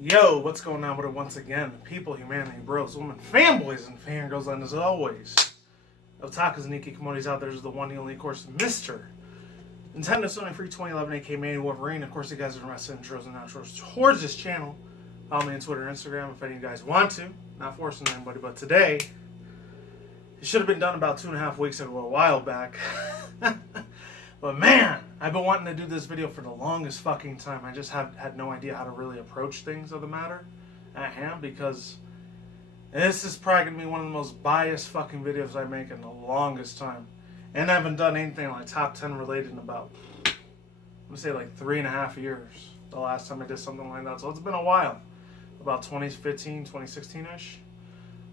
Yo, what's going on with it once again? People, humanity, bros, women, fanboys, and fangirls, and as always, otakus and Nikki Komodis out there is the one, the only, of course, Mr. Nintendo Sony Free 2011 AK Mania Wolverine. Of course, you guys are wrestling intros and outros towards this channel. Follow me on Twitter and Instagram if any of you guys want to. Not forcing anybody, but today, it should have been done about 2.5 weeks ago, a while back. But man, I've been wanting to do this video for the longest fucking time. I just had no idea how to really approach things of the matter at hand, because this is probably going to be one of the most biased fucking videos I make in the longest time. And I haven't done anything like top 10 related in about, I'm going to say like 3.5 years. The last time I did something like that. So it's been a while. About 2015, 2016-ish.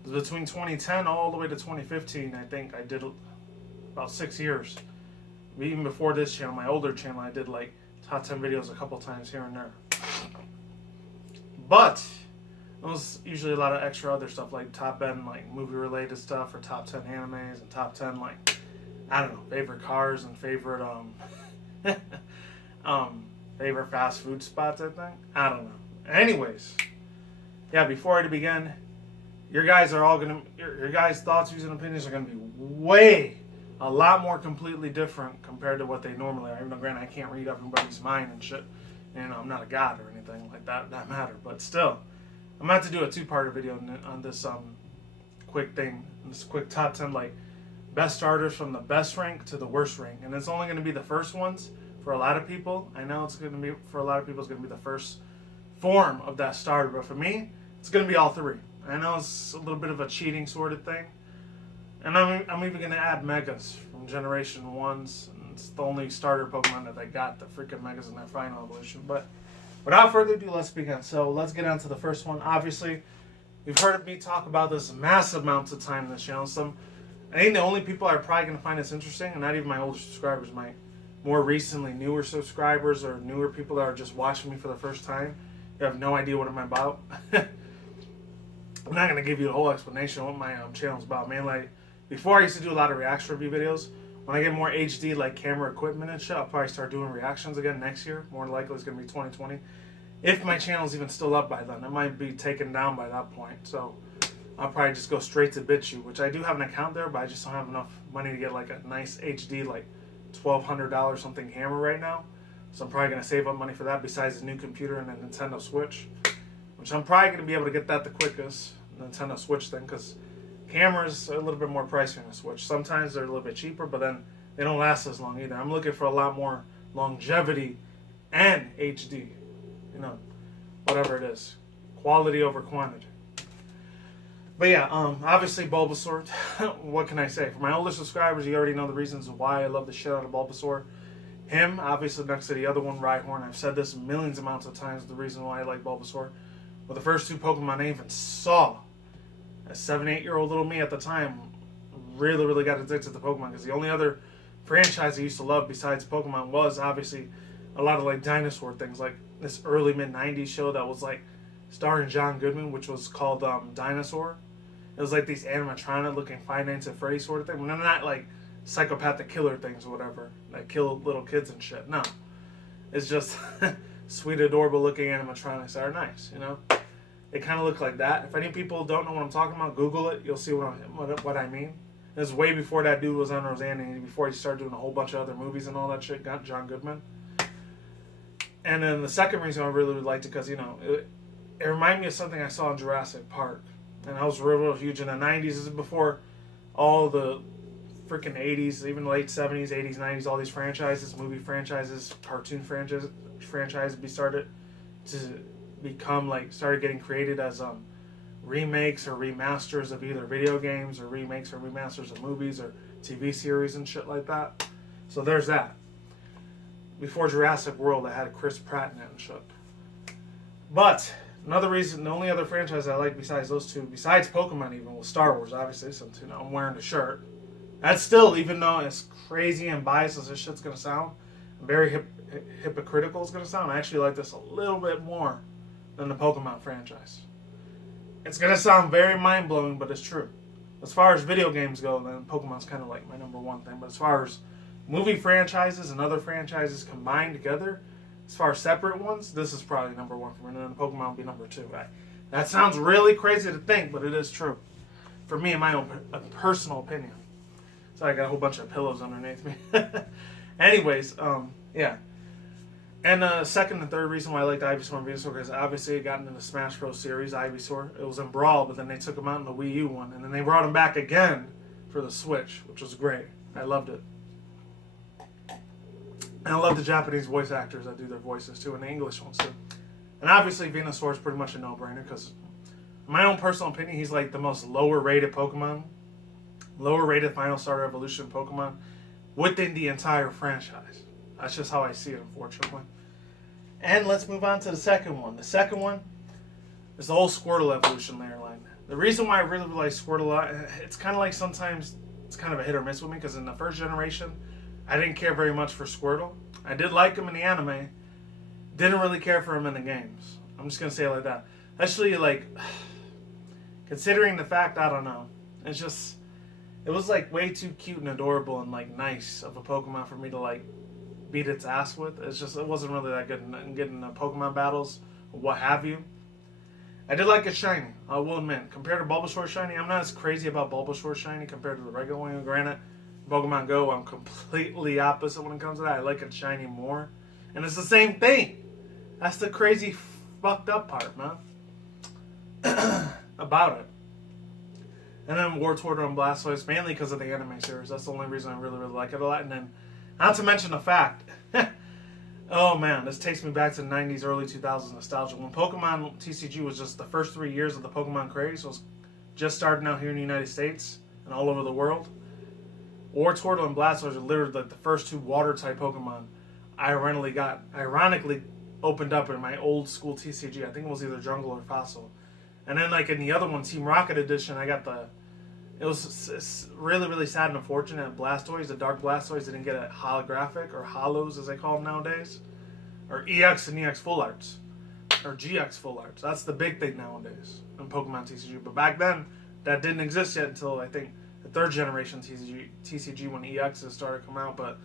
Between 2010 all the way to 2015, I think I did about 6 years. Even before this channel, my older channel, I did like top 10 videos a couple times here and there. But it was usually a lot of extra other stuff, like top 10 like movie related stuff, or top 10 animes, and top 10 like, I don't know, favorite cars and favorite favorite fast food spots, I think. I don't know. Anyways, yeah, before I begin, your guys' thoughts, views, and opinions are gonna be a lot more completely different compared to what they normally are. Even though, granted, I can't read everybody's mind and shit. You know, I'm not a god or anything like that, that matter. But still, I'm about to do a two-part video on this quick thing. This quick top 10, like, best starters from the best rank to the worst rank. And it's only going to be the first ones for a lot of people. I know it's going to be, for a lot of people, it's going to be the first form of that starter. But for me, it's going to be all three. I know it's a little bit of a cheating sort of thing. And I'm even going to add Megas from Generation 1s. And it's the only starter Pokemon that they got, the freaking Megas in their final evolution. But without further ado, let's begin. So let's get on to the first one. Obviously, you've heard me talk about this massive amounts of time in this channel. I think the only people are probably going to find this interesting, and not even my older subscribers, my more recently newer subscribers or newer people that are just watching me for the first time, you have no idea what I'm about. I'm not going to give you the whole explanation of what my channel's about. Man, like, before I used to do a lot of reaction review videos. When I get more HD like camera equipment and shit, I'll probably start doing reactions again next year. More likely it's going to be 2020. If my channel's even still up by then. It might be taken down by that point. So I'll probably just go straight to BitChute, which I do have an account there, but I just don't have enough money to get like a nice HD, like $1,200 something camera right now. So I'm probably going to save up money for that, besides the new computer and the Nintendo Switch, which I'm probably going to be able to get that the quickest, Nintendo Switch thing, because cameras are a little bit more pricey on the Switch. Sometimes they're a little bit cheaper, but then they don't last as long either. I'm looking for a lot more longevity and HD. You know, whatever it is. Quality over quantity. But yeah, obviously Bulbasaur. What can I say? For my older subscribers, you already know the reasons why I love the shit out of Bulbasaur. Him, obviously, next to the other one, Rhyhorn. I've said this millions of amounts of times, the reason why I like Bulbasaur. Well, the first two Pokemon I even saw, a 7-8-year-old little me at the time, really got addicted to Pokemon, because the only other franchise I used to love besides Pokemon was obviously a lot of like dinosaur things, like this early mid-90s show that was like starring John Goodman, which was called Dinosaur. It was like these animatronic looking Five Nights at Freddy's sort of thing. They're not like psychopathic killer things or whatever that kill little kids and shit. No, it's just sweet, adorable looking animatronics that are nice, you know. They kind of look like that. If any people don't know what I'm talking about, Google it. You'll see what I mean. It was way before that dude was on Roseanne, before he started doing a whole bunch of other movies and all that shit. Got John Goodman. And then the second reason I really liked it, because, you know, it reminded me of something I saw in Jurassic Park. And I was real huge in the 90s. This is before all the freaking 80s, even late 70s, 80s, 90s, all these franchises, movie franchises, cartoon franchises started getting created as remakes or remasters of either video games, or remakes or remasters of movies or TV series and shit like that. So there's that. Before Jurassic World, I had Chris Pratt in it and shit. But another reason, the only other franchise I like besides those two, besides Pokemon even, was Star Wars, obviously, since, you know, I'm wearing the shirt. That's still, even though as crazy and biased as this shit's gonna sound, very hypocritical it's gonna sound, I actually like this a little bit more than the Pokemon franchise. It's gonna sound very mind-blowing, but it's true. As far as video games go, then Pokemon's kind of like my number one thing. But as far as movie franchises and other franchises combined together, as far as separate ones, this is probably number 1 for me, and then Pokemon will be number 2. Right? That sounds really crazy to think, but it is true. For me, in my own personal opinion. So I got a whole bunch of pillows underneath me. Anyways, yeah. And second and third reason why I liked Ivysaur and Venusaur, because obviously it got into the Smash Bros. Series, Ivysaur. It was in Brawl, but then they took him out in the Wii U one, and then they brought him back again for the Switch, which was great. I loved it. And I love the Japanese voice actors that do their voices too, and the English ones too. And obviously Venusaur is pretty much a no-brainer, because in my own personal opinion, he's like the most lower-rated Pokemon, lower-rated Final Star Evolution Pokemon within the entire franchise. That's just how I see it, unfortunately. And let's move on to the second one. The second one is the whole Squirtle evolution layer line. The reason why I really like Squirtle, it's kind of like sometimes it's kind of a hit or miss with me, because in the first generation, I didn't care very much for Squirtle. I did like him in the anime, didn't really care for him in the games. I'm just going to say it like that. Actually, like, considering the fact, I don't know. It's just, it was like way too cute and adorable and like nice of a Pokemon for me to like beat its ass with. It's just, it wasn't really that good in getting the Pokemon battles or what have you. I did like it shiny, I will admit. Compared to Bulbasaur shiny, I'm not as crazy about Bulbasaur shiny compared to the regular one. Granted, Pokemon Go, I'm completely opposite when it comes to that. I like it shiny more. And it's the same thing. That's the crazy fucked up part, man. About it. And then Wartortle and Blastoise, mainly because of the anime series. That's the only reason I really, really like it a lot. And then, not to mention the fact, oh man, this takes me back to the 90s, early 2000s nostalgia. When Pokemon TCG was just the first 3 years of the Pokemon craze, was just starting out here in the United States and all over the world. Wartortle and Blastoise are literally like the first 2 water-type Pokemon I ironically opened up in my old school TCG. I think it was either Jungle or Fossil. And then like in the other one, Team Rocket Edition, I got it's really, really sad and unfortunate that Blastoise, the Dark Blastoise, didn't get a holographic, or holos as they call them nowadays. Or EX and EX Full Arts. Or GX Full Arts. That's the big thing nowadays in Pokemon TCG. But back then, that didn't exist yet until I think the 3rd generation TCG when EXs started to come out. But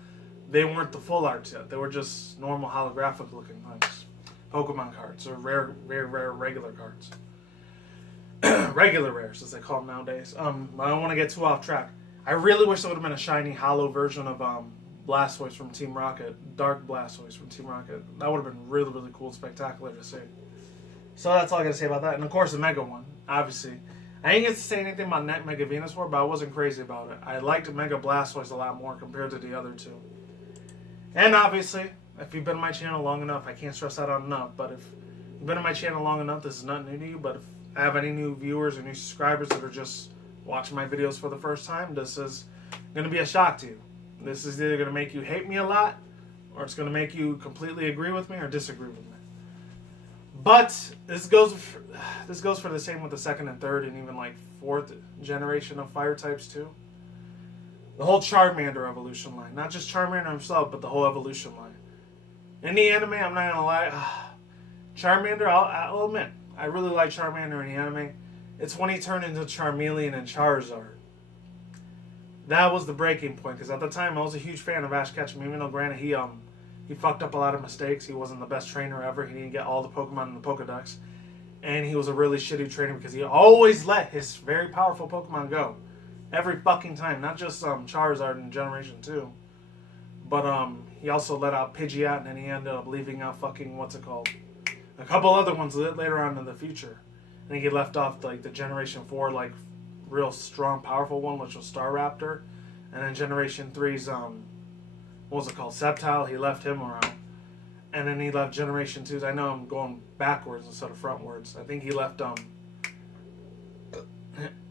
they weren't the Full Arts yet. They were just normal holographic looking things. Pokemon cards, or rare regular cards. Regular rares, as they call them nowadays. I don't want to get too off track. I really wish there would have been a shiny hollow version of Blastoise from Team Rocket. Dark Blastoise from Team Rocket. That would have been really, really cool and spectacular to see. So that's all I got to say about that. And of course the Mega one, obviously. I didn't get to say anything about Net Mega Venusaur, but I wasn't crazy about it. I liked Mega Blastoise a lot more compared to the other 2. And obviously, if you've been on my channel long enough, I can't stress that out enough, but if you've been on my channel long enough, this is not new to you, but if I have any new viewers or new subscribers that are just watching my videos for the first time, this is going to be a shock to you. This is either going to make you hate me a lot, or it's going to make you completely agree with me or disagree with me. But this goes for the same with the 2nd and 3rd and even like 4th generation of fire types too. The whole Charmander evolution line. Not just Charmander himself, but the whole evolution line. In the anime, I'm not going to lie, Charmander, I'll admit, I really like Charmander in the anime. It's when he turned into Charmeleon and Charizard. That was the breaking point, because at the time I was a huge fan of Ash Ketchum, even though granted he fucked up a lot of mistakes. He wasn't the best trainer ever. He didn't get all the Pokemon in the Pokedex. And he was a really shitty trainer because he always let his very powerful Pokemon go. Every fucking time. Not just Charizard in Generation 2. But he also let out Pidgeot, and then he ended up leaving out fucking, a couple other ones later on in the future. I think he left off like the Generation 4 like real strong powerful one, which was Staraptor. And then Generation 3's Sceptile, he left him around. And then he left Generation 2's, I know I'm going backwards instead of frontwards. I think he left Not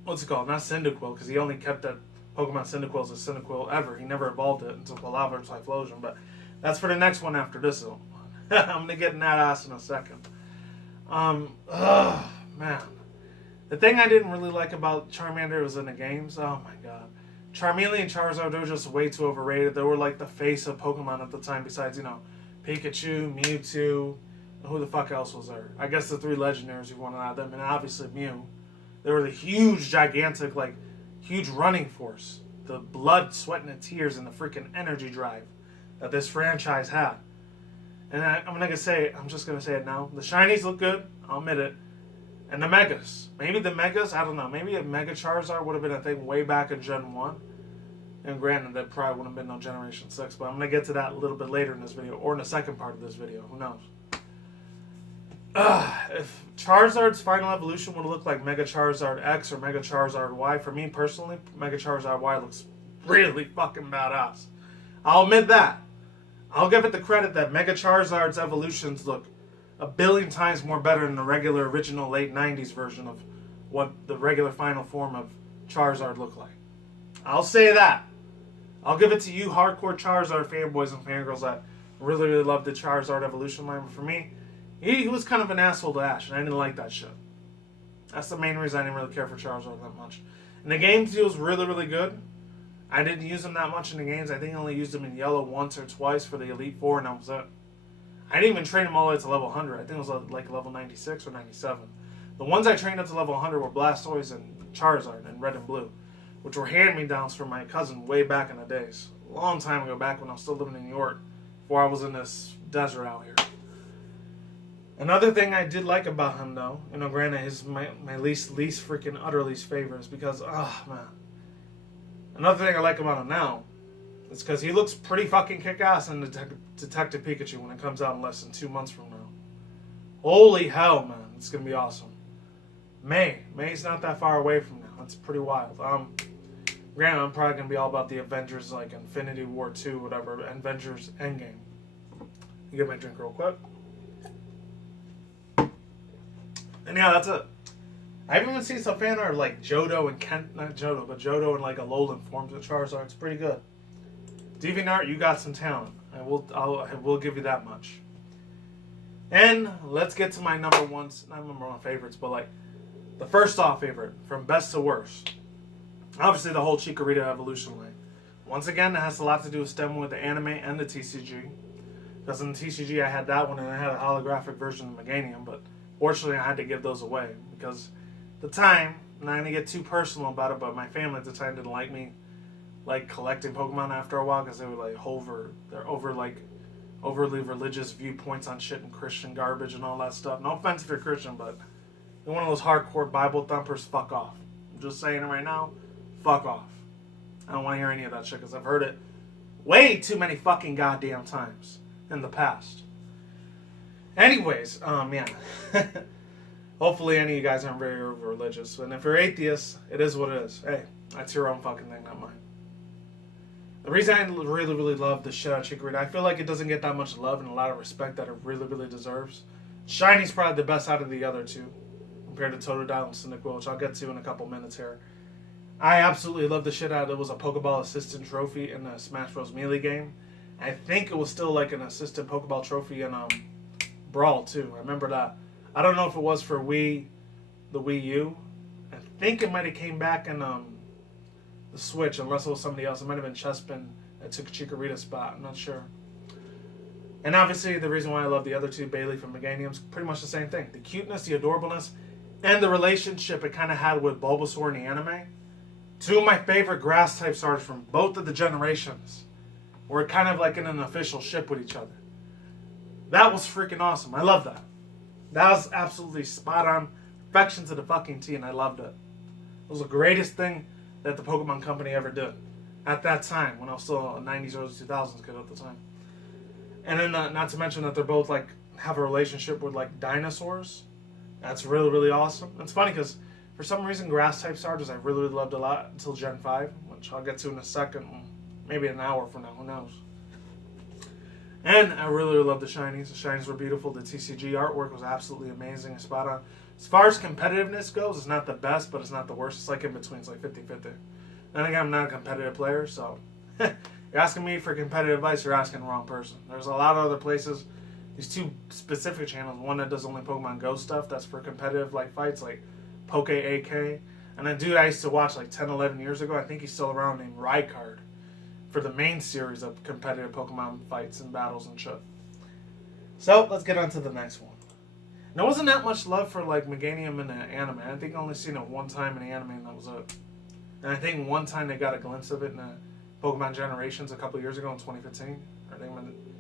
Cyndaquil, because he only kept that Pokemon Cyndaquil as a Cyndaquil ever. He never evolved it until Palaver and Typhlosion, but that's for the next one after this one. I'm going to get in that ass in a second. Man. The thing I didn't really like about Charmander was in the games. Oh my god. Charmeleon and Charizard, they were just way too overrated. They were like the face of Pokemon at the time, besides, Pikachu, Mewtwo, who the fuck else was there? I guess the 3 legendaries you want to add them, and obviously Mew. They were the huge, gigantic, huge running force. The blood, sweat, and the tears, and the freaking energy drive that this franchise had. And I'm just gonna say it now. The shinies look good, I'll admit it. And the megas. Maybe the megas, I don't know. Maybe a Mega Charizard would have been a thing way back in Gen 1. And granted, that probably wouldn't have been no Generation 6. But I'm going to get to that a little bit later in this video. Or in the second part of this video. Who knows? If Charizard's final evolution would have looked like Mega Charizard X or Mega Charizard Y, for me personally, Mega Charizard Y looks really fucking badass. I'll admit that. I'll give it the credit that Mega Charizard's evolutions look a billion times more better than the regular original late 90s version of what the regular final form of Charizard looked like. I'll say that. I'll give it to you hardcore Charizard fanboys and fangirls that really, really love the Charizard evolution line. But for me, he was kind of an asshole to Ash, and I didn't like that shit. That's the main reason I didn't really care for Charizard that much. And the games, he was really, really good. I didn't use him that much in the games. I think I only used him in Yellow once or twice for the Elite Four, and that was it. I didn't even train him all the way to level 100. I think it was like level 96 or 97. The ones I trained up to level 100 were Blastoise and Charizard in Red and Blue, which were hand-me-downs from my cousin way back in the days. A long time ago, back when I was still living in New York, before I was in this desert out here. Another thing I did like about him, though, granted, he's my least freaking utter least favorite, is because, man. Another thing I like about him now is because he looks pretty fucking kick-ass in Detective Pikachu when it comes out in less than 2 months from now. Holy hell, man. It's going to be awesome. May's not that far away from now. That's pretty wild. Granted, I'm probably going to be all about the Avengers, like Infinity War 2, whatever, Avengers Endgame. You get my drink real quick. And yeah, that's it. I haven't even seen some fan art like Johto and Johto and like Alolan forms of Charizard. It's pretty good. DeviantArt, you got some talent. I will give you that much. And let's get to my not number one favorites, but like the first off favorite from best to worst. Obviously, the whole Chikorita evolution line. Once again, it has a lot to do with STEM with the anime and the TCG. Because in the TCG, I had that one and I had a holographic version of Meganium, but fortunately, I had to give those away because at the time, I'm not going to get too personal about it, but my family at the time didn't like me like collecting Pokemon after a while because they were like overly religious viewpoints on shit and Christian garbage and all that stuff. No offense if you're Christian, but you're one of those hardcore Bible thumpers, fuck off. I'm just saying it right now. Fuck off. I don't want to hear any of that shit because I've heard it way too many fucking goddamn times in the past. Anyways, yeah. Hopefully any of you guys aren't very religious. And if you're atheists, it is what it is. Hey, that's your own fucking thing, not mine. The reason I really, really love the shit out of Chikorita, I feel like it doesn't get that much love and a lot of respect that it really, really deserves. Shiny's probably the best out of the other two, compared to Tododile and Cyndaquil, which I'll get to in a couple minutes here. I absolutely love the shit out of it. It was a Pokeball Assistant Trophy in the Smash Bros. Melee game. I think it was still like an Assistant Pokeball Trophy in Brawl, too. I remember that. I don't know if it was for the Wii U. I think it might have came back in the Switch, unless it was somebody else. It might have been Chespin that took Chikorita's spot. I'm not sure. And obviously, the reason why I love the other two, Bailey from Meganium, is pretty much the same thing. The cuteness, the adorableness, and the relationship it kind of had with Bulbasaur in the anime. Two of my favorite grass-type starters from both of the generations were kind of like in an official ship with each other. That was freaking awesome. I love that. That was absolutely spot on. Perfection to the fucking T, and I loved it. It was the greatest thing that the Pokemon Company ever did at that time, when I was still a 90s, early 2000s kid at the time. And then, not to mention that they're both like have a relationship with like dinosaurs. That's really, really awesome. It's funny because for some reason, grass-type starters I really, really loved a lot until Gen 5, which I'll get to in a second, maybe an hour from now, who knows. And I really, really love the shinies. The shinies were beautiful. The TCG artwork was absolutely amazing and spot on. As far as competitiveness goes, it's not the best, but it's not the worst. It's like in between. It's like 50-50. Then again, I'm not a competitive player, so you're asking me for competitive advice, you're asking the wrong person. There's a lot of other places. These two specific channels. One that does only Pokemon Go stuff. That's for competitive like fights, like Poke AK. And a dude I used to watch like 10, 11 years ago, I think he's still around, named Rykard, for the main series of competitive Pokemon fights and battles and shit. So, let's get on to the next one. There wasn't that much love for like Meganium in the anime. I think I only seen it one time in the anime and that was it. And I think one time they got a glimpse of it in the Pokemon Generations a couple years ago in 2015. I think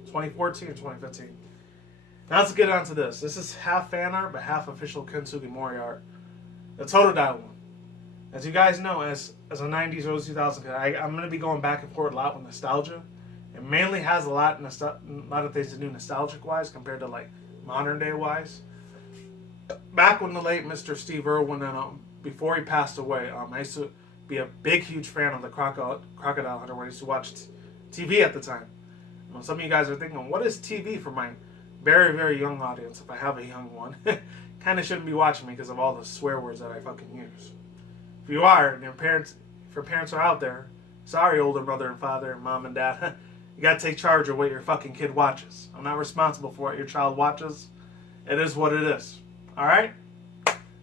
2014 or 2015. Now let's get on to this. This is half fan art, but half official Kensuke Mori art. The Tododile one. As you guys know, as a 90s, early 2000s kid, I'm going to be going back and forth a lot with nostalgia. It mainly has a lot of things to do nostalgic-wise compared to, like, modern-day-wise. Back when the late Mr. Steve Irwin, before he passed away, I used to be a big, huge fan of the Crocodile Hunter when I used to watch TV at the time. When some of you guys are thinking, what is TV for my very, very young audience, if I have a young one? Kind of shouldn't be watching me because of all the swear words that I fucking use. If you are, and if your parents are out there, sorry, older brother and father and mom and dad, you gotta take charge of what your fucking kid watches. I'm not responsible for what your child watches. It is what it is. Alright?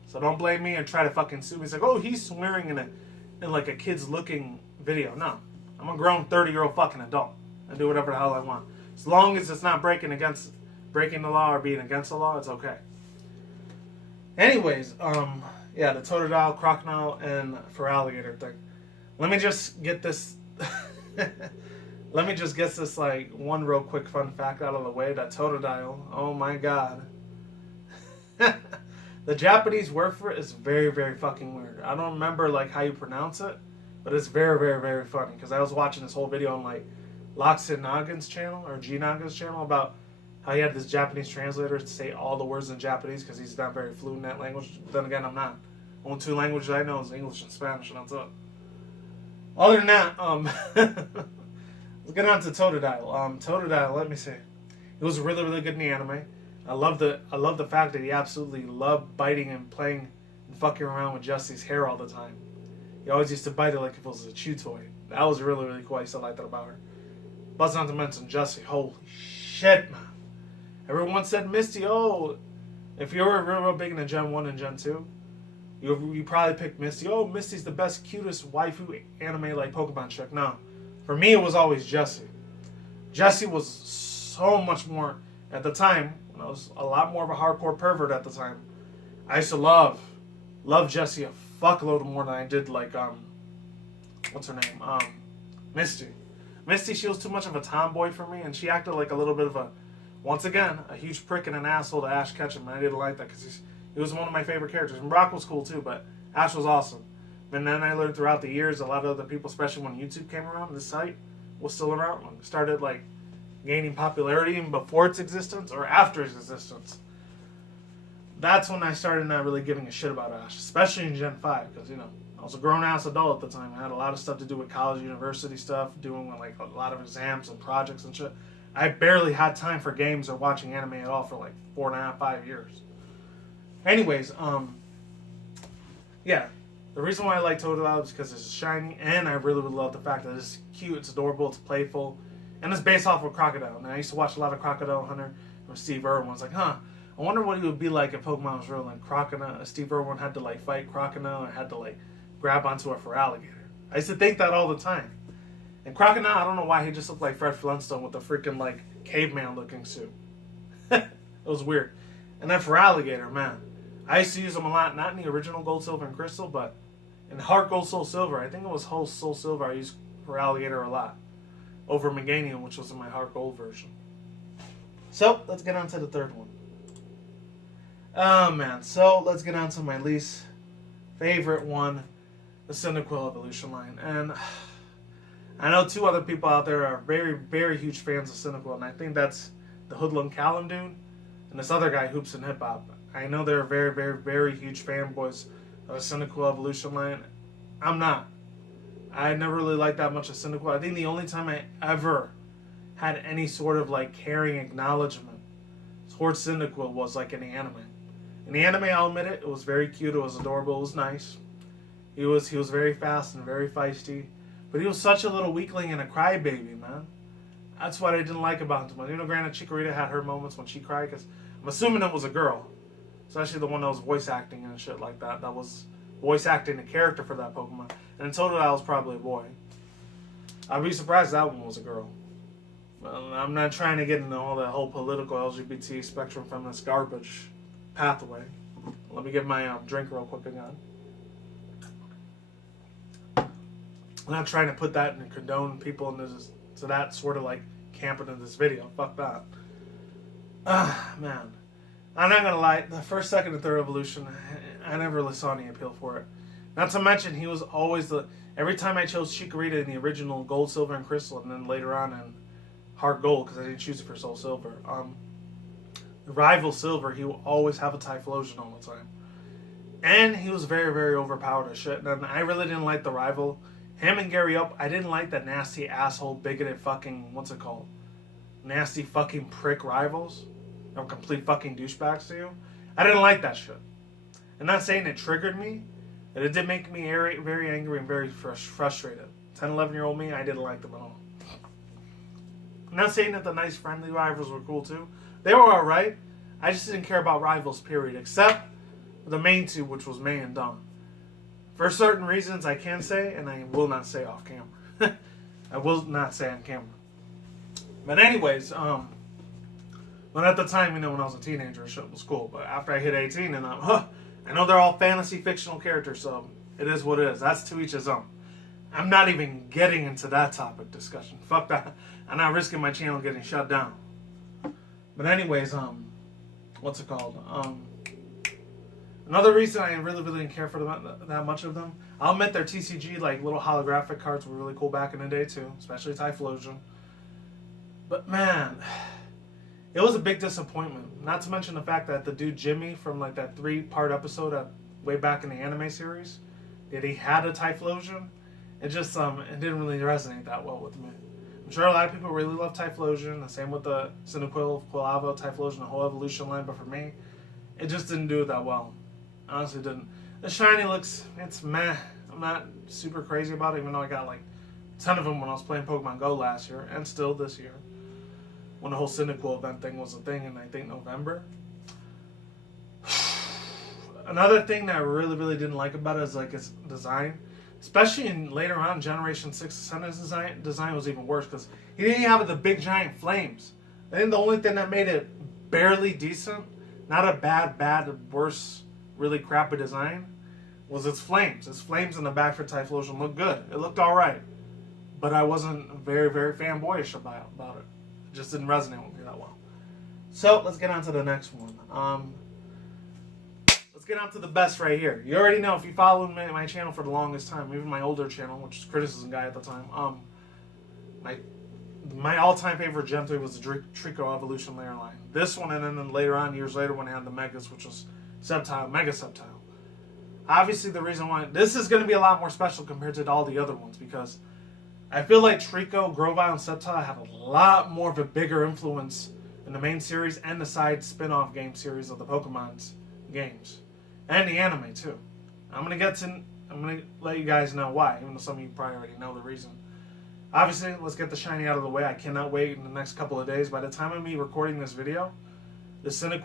So don't blame me and try to fucking sue me. It's like, oh, he's swearing in like a kid's looking video. No. I'm a grown 30-year-old fucking adult. I do whatever the hell I want. As long as it's not breaking the law or being against the law, it's okay. Anyways, yeah, the Tododile, Crocodile, and Feraligatr thing. Let me just get this like one real quick fun fact out of the way. That Tododile, oh my god. The Japanese word for it is very, very fucking weird. I don't remember like how you pronounce it, but it's very, very, very funny. Because I was watching this whole video on like Loxin Naggin's channel, or G Naggin's channel, about how he had this Japanese translator to say all the words in Japanese because he's not very fluent in that language. But then again, I'm not. Only two languages I know is English and Spanish, and that's it. Other than that, let's get on to Tododile. Tododile, let me see. It was really, really good in the anime. I love the fact that he absolutely loved biting and playing and fucking around with Jesse's hair all the time. He always used to bite it like if it was a chew toy. That was really, really cool. I used to like that about her. But not to mention Jesse. Holy shit, man. Everyone said Misty. Oh, if you were real, real big into Gen 1 and Gen 2, you probably picked Misty. Oh, Misty's the best, cutest waifu anime like Pokemon chick. No. For me, it was always Jessie. Jessie was so much more, at the time, when I was a lot more of a hardcore pervert at the time, I used to love Jessie a fuckload more than I did, like, what's her name? Misty. Misty, she was too much of a tomboy for me, and she acted like a little bit of a, once again, a huge prick and an asshole to Ash Ketchum, and I didn't like that because he was one of my favorite characters. And Brock was cool too, but Ash was awesome. And then I learned throughout the years, a lot of other people, especially when YouTube came around, this site was still around, started like gaining popularity even before its existence or after its existence. That's when I started not really giving a shit about Ash, especially in Gen 5, because, you know, I was a grown-ass adult at the time. I had a lot of stuff to do with college, university stuff, doing like a lot of exams and projects and shit. I barely had time for games or watching anime at all for like 4.5, 5 years. Anyways, yeah. The reason why I like Tododile is because it's shiny, and I really, really love the fact that it's cute, it's adorable, it's playful, and it's based off of Crocodile. And I used to watch a lot of Crocodile Hunter from Steve Irwin. I was like, I wonder what he would be like if Pokemon was real. And Crocodile, Steve Irwin had to like fight Crocodile and had to like grab onto a Feraligatr. I used to think that all the time. And Crocodile, I don't know why he just looked like Fred Flintstone with a freaking like caveman looking suit. It was weird. And then Feraligatr, man. I used to use them a lot, not in the original Gold, Silver, and Crystal, but in Heartgold, Soul, Silver. I think it was Whole Soul Silver. I used Feraligatr a lot over Meganium, which was in my Heartgold version. So, let's get on to the third one. Oh, man. So, let's get on to my least favorite one, the Cyndaquil evolution line. And I know two other people out there are very, very huge fans of Cyndaquil, and I think that's the Hoodlum Callum dude and this other guy, Hoops and Hip Hop. I know they're very, very, very huge fanboys of the Cyndaquil evolution line. I'm not. I never really liked that much of Cyndaquil. I think the only time I ever had any sort of like caring acknowledgement towards Cyndaquil was like in the anime. In the anime, I'll admit it, it was very cute, it was adorable, it was nice. He was very fast and very feisty. But he was such a little weakling and a crybaby, man. That's what I didn't like about him. You know, granted, Chikorita had her moments when she cried, because I'm assuming it was a girl. Especially the one that was voice acting and shit like that. That was voice acting the character for that Pokemon. And Tododile was probably a boy. I'd be surprised if that one was a girl. Well, I'm not trying to get into all that whole political LGBT spectrum feminist garbage pathway. Let me get my drink real quick again. I'm not trying to put that and condone people into this, to that sort of like camp into this video. Fuck that. Man. I'm not gonna lie, the first, second, and third evolution, I never really saw any appeal for it. Not to mention, he was always the... Every time I chose Chikorita in the original Gold, Silver, and Crystal, and then later on in Heart Gold, because I didn't choose it for Soul Silver, the rival Silver, he will always have a Typhlosion all the time. And he was very, very overpowered as shit. And I really didn't like the rival. Him and Gary Up, I didn't like that nasty asshole, bigoted fucking... What's it called? Nasty fucking prick rivals. Or complete fucking douchebags to you. I didn't like that shit. I'm not saying it triggered me, but it did make me very angry and very frustrated. 10, 11-year-old me, I didn't like them at all. I'm not saying that the nice friendly rivals were cool too. They were alright. I just didn't care about rivals, period. Except the main two, which was May and Dawn. For certain reasons I can say, and I will not say off camera. I will not say on camera. But anyways, but at the time, when I was a teenager, shit was cool. But after I hit 18, and I know they're all fantasy fictional characters, so it is what it is. That's to each his own. I'm not even getting into that topic discussion. Fuck that. I'm not risking my channel getting shut down. But anyways, what's it called? Another reason I really didn't care for that much of them. I'll admit their TCG, like little holographic cards, were really cool back in the day too, especially Typhlosion. But man, it was a big disappointment. Not to mention the fact that the dude Jimmy from like that 3-part episode way back in the anime series, that he had a Typhlosion, it just it didn't really resonate that well with me. I'm sure a lot of people really love Typhlosion. The same with the Cyndaquil, Quilava, Typhlosion, the whole evolution line. But for me, it just didn't do it that well. Honestly, didn't. The shiny looks, it's meh. I'm not super crazy about it, even though I got like a ton of them when I was playing Pokemon Go last year, and still this year, when the whole Cyndaquil event thing was a thing in, I think, November. Another thing that I really didn't like about it is like its design. Especially in later on, Generation 6 Senna's design was even worse because he didn't have the big giant flames. I think the only thing that made it barely decent, not a bad, worse, really crappy design, was its flames. Its flames in the back for Typhlosion looked good. It looked alright. But I wasn't very fanboyish about it. It just didn't resonate with me that well. So, let's get on to the next one. Let's get on to the best right here. You already know, if you followed my channel for the longest time, even my older channel, which was Criticism Guy at the time, my all-time favorite Gen 3 was the Treecko Evolution layer line. This one, and then later on, years later, when I had the Megas, which was Mega Sceptile. Obviously, the reason why this is going to be a lot more special compared to all the other ones, because I feel like Treecko, Grovyle, and Sceptile have a lot more of a bigger influence in the main series and the side spin-off game series of the Pokemon's games. And the anime, too. I'm going to let you guys know why, even though some of you probably already know the reason. Obviously, let's get the shiny out of the way. I cannot wait in the next couple of days. By the time of me recording this video, the shiny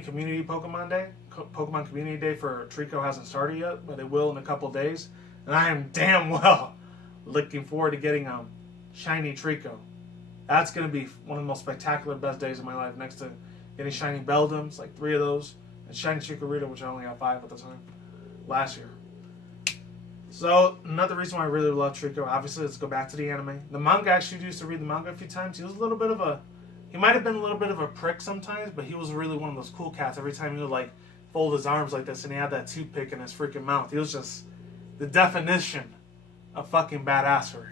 community Pokemon Community Day for Treecko hasn't started yet, but it will in a couple of days. And I am damn well looking forward to getting a shiny Treecko. That's going to be one of the most spectacular, best days of my life, next to getting shiny Beldums, like 3 of those, and shiny Chikorita, which I only got 5 at the time, last year. So, another reason why I really love Treecko, obviously, let's go back to the anime. The manga, actually used to read the manga a few times. He might have been a little bit of a prick sometimes, but he was really one of those cool cats. Every time he would, like, fold his arms like this, and he had that toothpick in his freaking mouth. He was just the definition of fucking badassery.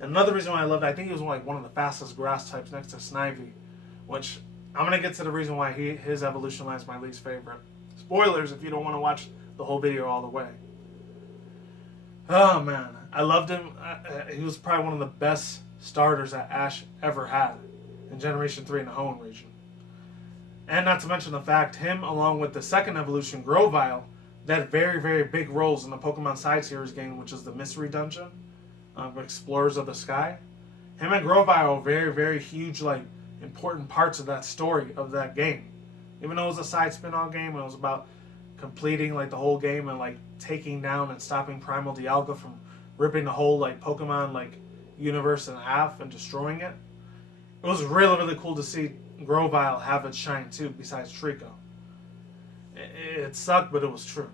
And another reason why I loved it, I think he was like one of the fastest grass types next to Snivy, which I'm going to get to the reason why his evolution line is my least favorite. Spoilers if you don't want to watch the whole video all the way. Oh man, I loved him. He was probably one of the best starters that Ash ever had in Generation 3 in the Hoenn region. And not to mention the fact, him along with the second evolution, Grovyle, that had very big roles in the Pokemon Side Series game, which is the Mystery Dungeon, Explorers of the Sky. Him and Grovyle are very huge, like, important parts of that story of that game. Even though it was a side spin-off game, and it was about completing like the whole game and like taking down and stopping Primal Dialga from ripping the whole like Pokemon like universe in half and destroying it. It was really cool to see Grovyle have its shine too, besides Treecko. It sucked, but it was true.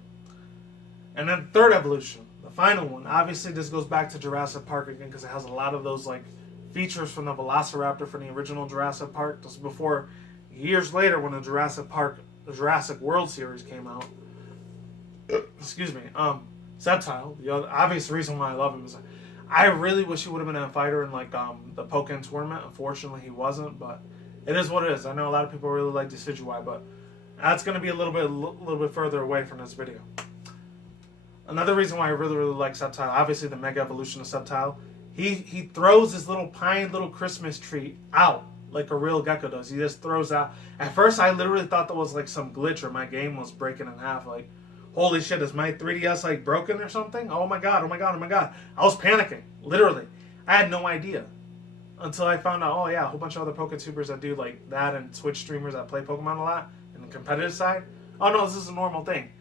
And then third evolution, the final one. Obviously, this goes back to Jurassic Park again because it has a lot of those like features from the Velociraptor from the original Jurassic Park. This was before, years later, when the Jurassic World series came out. Excuse me. Sceptile, the other obvious reason why I love him is I really wish he would have been a fighter in like the Pokken tournament. Unfortunately, he wasn't, but it is what it is. I know a lot of people really like Decidueye, but that's going to be a little bit further away from this video. Another reason why I really like Sceptile, obviously the Mega Evolution of Sceptile. He throws his little little Christmas tree out like a real gecko does. He just throws out. At first, I literally thought that was like some glitch or my game was breaking in half. Like, holy shit, is my 3DS like broken or something? Oh my god, oh my god, oh my god. I was panicking, literally. I had no idea. Until I found out, oh yeah, a whole bunch of other PokeTubers that do like that and Twitch streamers that play Pokemon a lot in the competitive side. Oh no, this is a normal thing.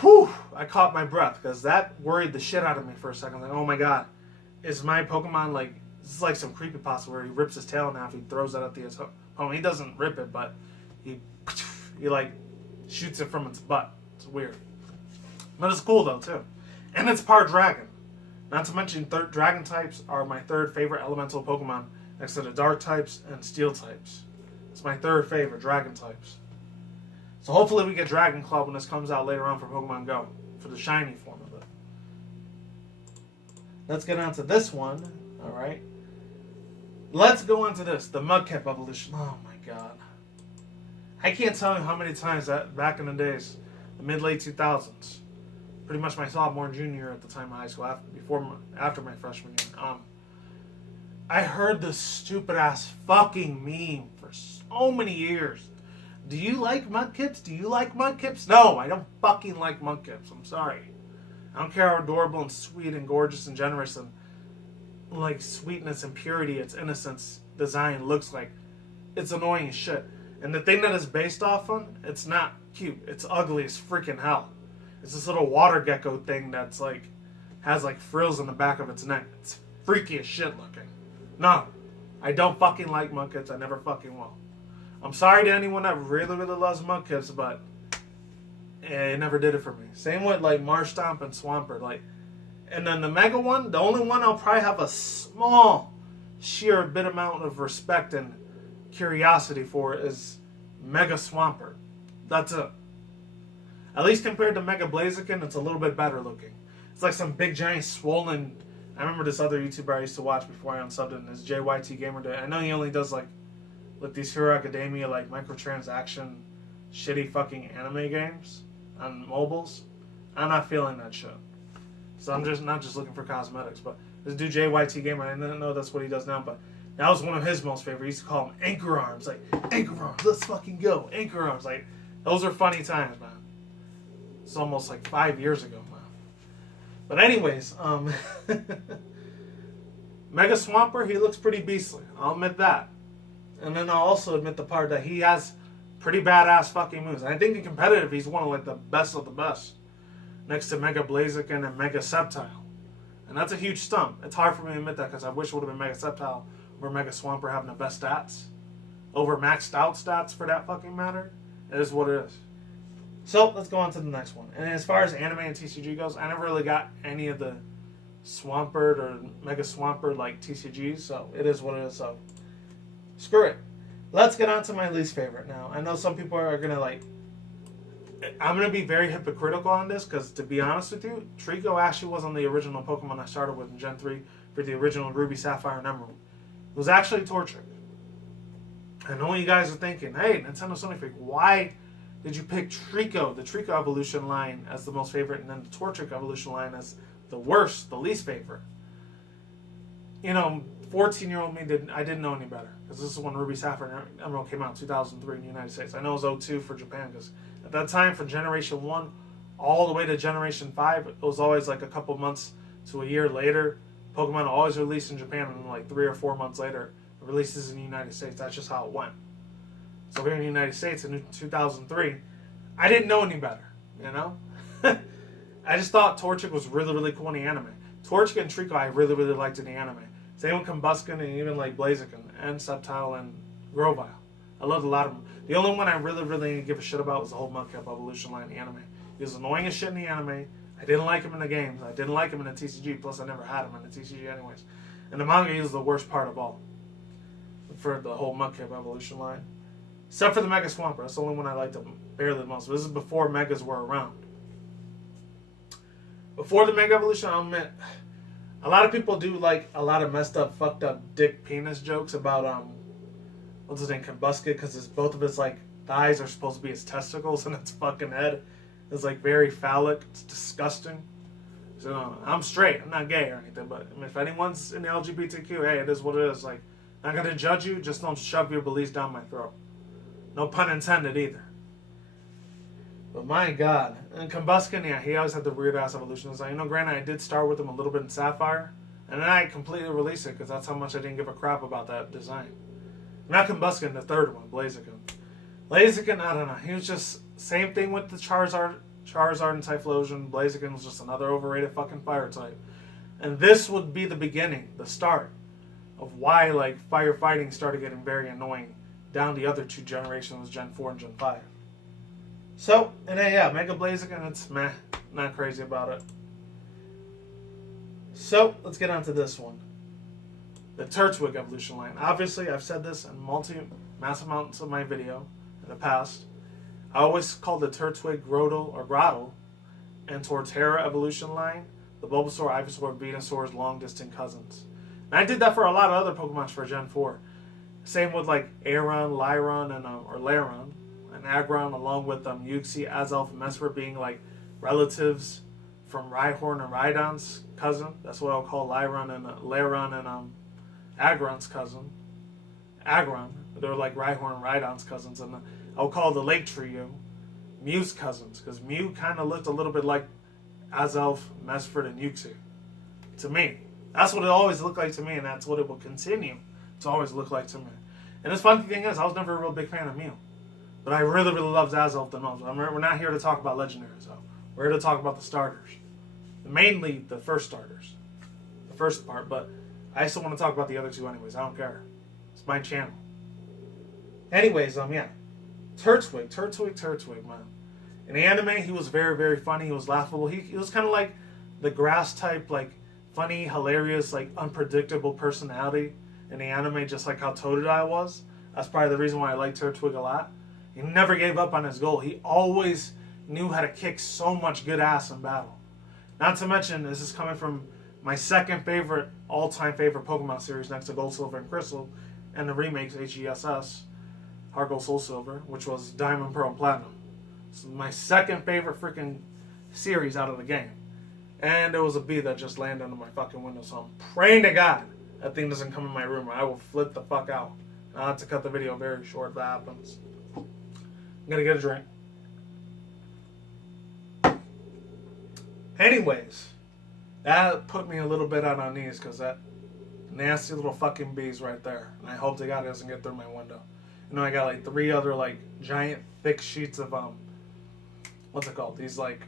Whew, I caught my breath because that worried the shit out of me for a second. Like, oh my god, is my Pokemon like, this is like some creepypasta where he rips his tail in half, he throws it at the opponent. He doesn't rip it, but he like shoots it from its butt. It's weird. But it's cool though too. And it's part dragon. Not to mention dragon types are my third favorite elemental Pokemon next to the dark types and steel types. It's my third favorite, dragon types. So hopefully we get Dragon Claw when this comes out later on for Pokemon Go, for the shiny form of it. Let's get on to this one, alright? Let's go on to this, the Mudkip evolution. Oh my god. I can't tell you how many times that back in the days, the mid-late 2000s, pretty much my sophomore and junior year at the time of high school, after my freshman year, I heard this stupid-ass fucking meme for so many years. Do you like Mudkips? Do you like Mudkips? No, I don't fucking like Mudkips. I'm sorry. I don't care how adorable and sweet and gorgeous and generous and like sweetness and purity, its innocence, design looks like. It's annoying as shit. And the thing that it's based off on, it's not cute. It's ugly as freaking hell. It's this little water gecko thing that's like, has like frills on the back of its neck. It's freaky as shit looking. No, I don't fucking like Mudkips. I never fucking will. I'm sorry to anyone that really loves Mudkips, but it never did it for me. Same with like Marshtomp and Swampert. Like, and then the Mega one, the only one I'll probably have a small, sheer bit amount of respect and curiosity for is Mega Swampert. That's it. At least compared to Mega Blaziken, it's a little bit better looking. It's like some big giant swollen. I remember this other YouTuber I used to watch before I unsubbed him, is JYT Gamer Day. I know he only does like these Hero Academia like microtransaction shitty fucking anime games on mobiles. I'm not feeling that shit. So I'm just not just looking for cosmetics. But this dude JYT Gamer, I didn't know that's what he does now, but that was one of his most favorite. He used to call him Anchor Arms. Like, Anchor Arms, let's fucking go. Anchor Arms. Like, those are funny times, man. It's almost like 5 years ago, man. But anyways, Mega Swampert, he looks pretty beastly. I'll admit that. And then I'll also admit the part that he has pretty badass fucking moves. And I think in competitive, he's one of like the best of the best. Next to Mega Blaziken and Mega Sceptile. And that's a huge stump. It's hard for me to admit that because I wish it would have been Mega Sceptile over Mega Swampert having the best stats. Over maxed out stats for that fucking matter. It is what it is. So, let's go on to the next one. And as far as anime and TCG goes, I never really got any of the Swampert or Mega Swampert like TCGs. So, it is what it is. So, screw it. Let's get on to my least favorite now. I know some people are going to like... I'm going to be very hypocritical on this because, to be honest with you, Treecko actually wasn't the original Pokemon I started with in Gen 3 for the original Ruby, Sapphire, and Emerald. It was actually Torchic. I know you guys are thinking, hey, Nintendo Sony Freak, why did you pick Treecko, the Treecko evolution line, as the most favorite, and then the Torchic evolution line as the worst, the least favorite? You know, 14-year-old me didn't know any better because this is when Ruby, Sapphire, and Emerald came out in 2003 in the United States. I know it was 02 for Japan because at that time, from Generation 1 all the way to Generation 5, it was always like a couple months to a year later. Pokemon always released in Japan, and then like 3 or 4 months later, it releases in the United States. That's just how it went. So here in the United States in 2003, I didn't know any better, you know? I just thought Torchic was really cool in the anime. Torchic and Treecko I really liked in the anime. Same with Combusken and even like Blaziken and Sceptile and Grovyle. I loved a lot of them. The only one I really didn't give a shit about was the whole Mudkip evolution line in the anime. He was annoying as shit in the anime. I didn't like him in the games. I didn't like him in the TCG. Plus, I never had him in the TCG anyways. And the manga is the worst part of all. For the whole Mudkip evolution line. Except for the Mega Swampert. That's the only one I liked barely the most. This is before Megas were around. Before the Mega Evolution, I'll admit, a lot of people do like a lot of messed up, fucked up dick penis jokes about, what's his name, Combusket, because both of his, like, thighs are supposed to be his testicles and its fucking head is, like, very phallic. It's disgusting. So, I'm straight. I'm not gay or anything, but I mean, if anyone's in the LGBTQ, hey, it is what it is. Like, not gonna judge you, just don't shove your beliefs down my throat. No pun intended either. But my God. And Combuskin, yeah, he always had the weird ass evolutions. Like, granted, I did start with him a little bit in Sapphire, and then I completely released it because that's how much I didn't give a crap about that design. Not Combuskin, the third one, Blaziken. Blaziken, I don't know. He was just same thing with the Charizard and Typhlosion. Blaziken was just another overrated fucking fire type. And this would be the beginning, the start of why like firefighting started getting very annoying down the other two generations, Gen 4 and Gen 5. So, and then yeah, Mega Blaziken, it's meh. Not crazy about it. So, let's get on to this one. The Turtwig evolution line. Obviously, I've said this in massive amounts of my video in the past. I always called the Turtwig Grottle and Torterra evolution line the Bulbasaur, Ivysaur, Venusaur's long distant cousins. And I did that for a lot of other Pokemon for Gen 4. Same with like Aron, Lyron, and or Laron, and Aggron, along with Uxie, Azelf, and Mesper being like relatives from Rhyhorn and Rhydon's cousin. That's what I'll call Lyron and Laron and Aggron's cousin. Aggron. They're like Rhyhorn and Rhydon's cousins. And I'll call the Lake Trio Mew's cousins, because Mew kind of looked a little bit like Azelf, Mesford, and Uxie. To me. That's what it always looked like to me, and that's what it will continue to always look like to me. And the funny thing is, I was never a real big fan of Mew. But I really, really loved Azelf the most. We're not here to talk about legendaries, though. We're here to talk about the starters. Mainly the first starters. The first part, but I still want to talk about the other two anyways. I don't care. It's my channel. Anyways, yeah. Turtwig, man. In the anime, he was very, very funny. He was laughable. He was kind of like the grass type, like funny, hilarious, like unpredictable personality in the anime, just like how Tododile was. That's probably the reason why I like Turtwig a lot. He never gave up on his goal. He always knew how to kick so much good ass in battle. Not to mention, this is coming from my second favorite, all-time favorite Pokemon series next to Gold, Silver, and Crystal, and the remakes, HESS, Heartgold, Soul, Silver, which was Diamond, Pearl, and Platinum. It's my second favorite freaking series out of the game. And there was a bee that just landed on my fucking window, so I'm praying to God that thing doesn't come in my room or I will flip the fuck out. I'll have to cut the video very short if that happens. I'm gonna get a drink. Anyways, that put me a little bit out on knees because that nasty little fucking bee's right there. And I hope to God it doesn't get through my window. I got like 3 other like giant thick sheets of what's it called? These like